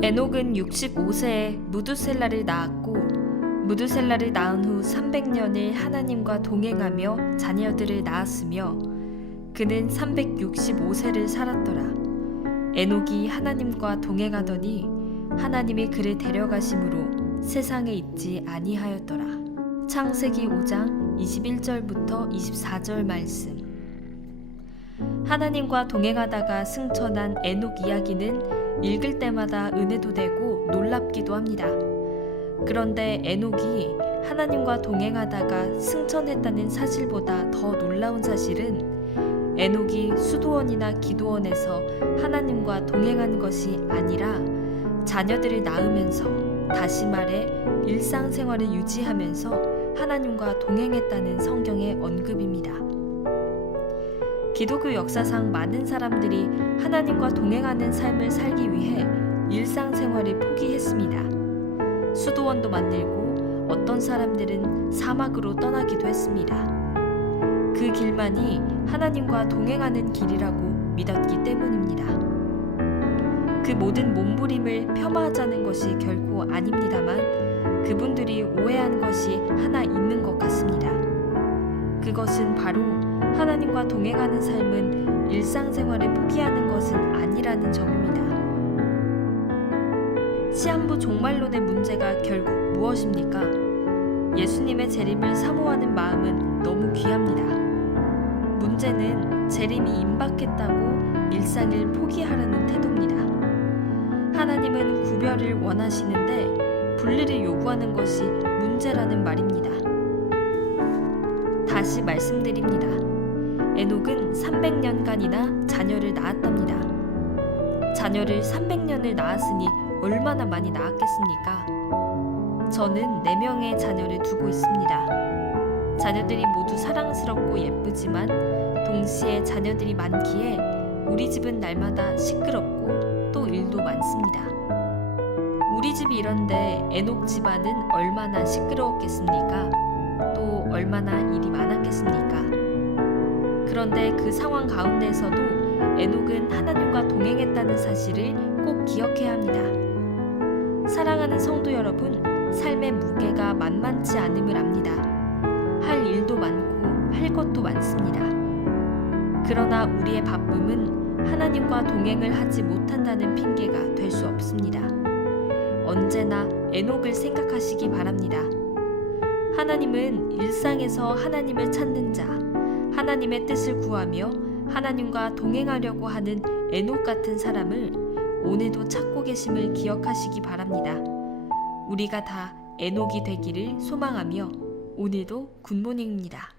에녹은 65세에 무두셀라를 낳았고 무두셀라를 낳은 후 300년을 하나님과 동행하며 자녀들을 낳았으며 그는 365세를 살았더라. 에녹이 하나님과 동행하더니 하나님이 그를 데려가심으로 세상에 있지 아니하였더라. 창세기 5장 21절부터 24절 말씀. 하나님과 동행하다가 승천한 에녹 이야기는 읽을 때마다 은혜도 되고 놀랍기도 합니다. 그런데 에녹이 하나님과 동행하다가 승천했다는 사실보다 더 놀라운 사실은 에녹이 수도원이나 기도원에서 하나님과 동행한 것이 아니라 자녀들을 낳으면서 다시 말해 일상생활을 유지하면서 하나님과 동행했다는 성경의 언급입니다. 기독교 역사상 많은 사람들이 하나님과 동행하는 삶을 살기 위해 일상생활을 포기했습니다. 수도원도 만들고 어떤 사람들은 사막으로 떠나기도 했습니다. 그 길만이 하나님과 동행하는 길이라고 믿었기 때문입니다. 그 모든 몸부림을 폄하하자는 것이 결코 아닙니다만 그분들이 오해한 것이 하나 있는 것 같습니다. 그것은 바로 하나님과 동행하는 삶은 일상생활을 포기하는 것은 아니라는 점입니다. 시한부 종말론의 문제가 결국 무엇입니까? 예수님의 재림을 사모하는 마음은 너무 귀합니다. 문제는 재림이 임박했다고 일상을 포기하라는 태도입니다. 하나님은 구별을 원하시는데 분리를 요구하는 것이 문제라는 말입니다. 다시 말씀드립니다. 에녹은 300년간이나 자녀를 낳았답니다. 자녀를 300년을 낳았으니 얼마나 많이 낳았겠습니까? 저는 4명의 자녀를 두고 있습니다. 자녀들이 모두 사랑스럽고 예쁘지만 동시에 자녀들이 많기에 우리 집은 날마다 시끄럽고 또 일도 많습니다. 우리 집이 이런데 에녹 집안은 얼마나 시끄러웠겠습니까? 또 얼마나 일이 많았겠습니까? 그런데 그 상황 가운데서도 에녹은 하나님과 동행했다는 사실을 꼭 기억해야 합니다. 사랑하는 성도 여러분, 삶의 무게가 만만치 않음을 압니다. 할 일도 많고 할 것도 많습니다. 그러나 우리의 바쁨은 하나님과 동행을 하지 못한다는 핑계가 될 수 없습니다. 언제나 에녹을 생각하시기 바랍니다. 하나님은 일상에서 하나님을 찾는 자, 하나님의 뜻을 구하며 하나님과 동행하려고 하는 에녹 같은 사람을 오늘도 찾고 계심을 기억하시기 바랍니다. 우리가 다 에녹이 되기를 소망하며 오늘도 굿모닝입니다.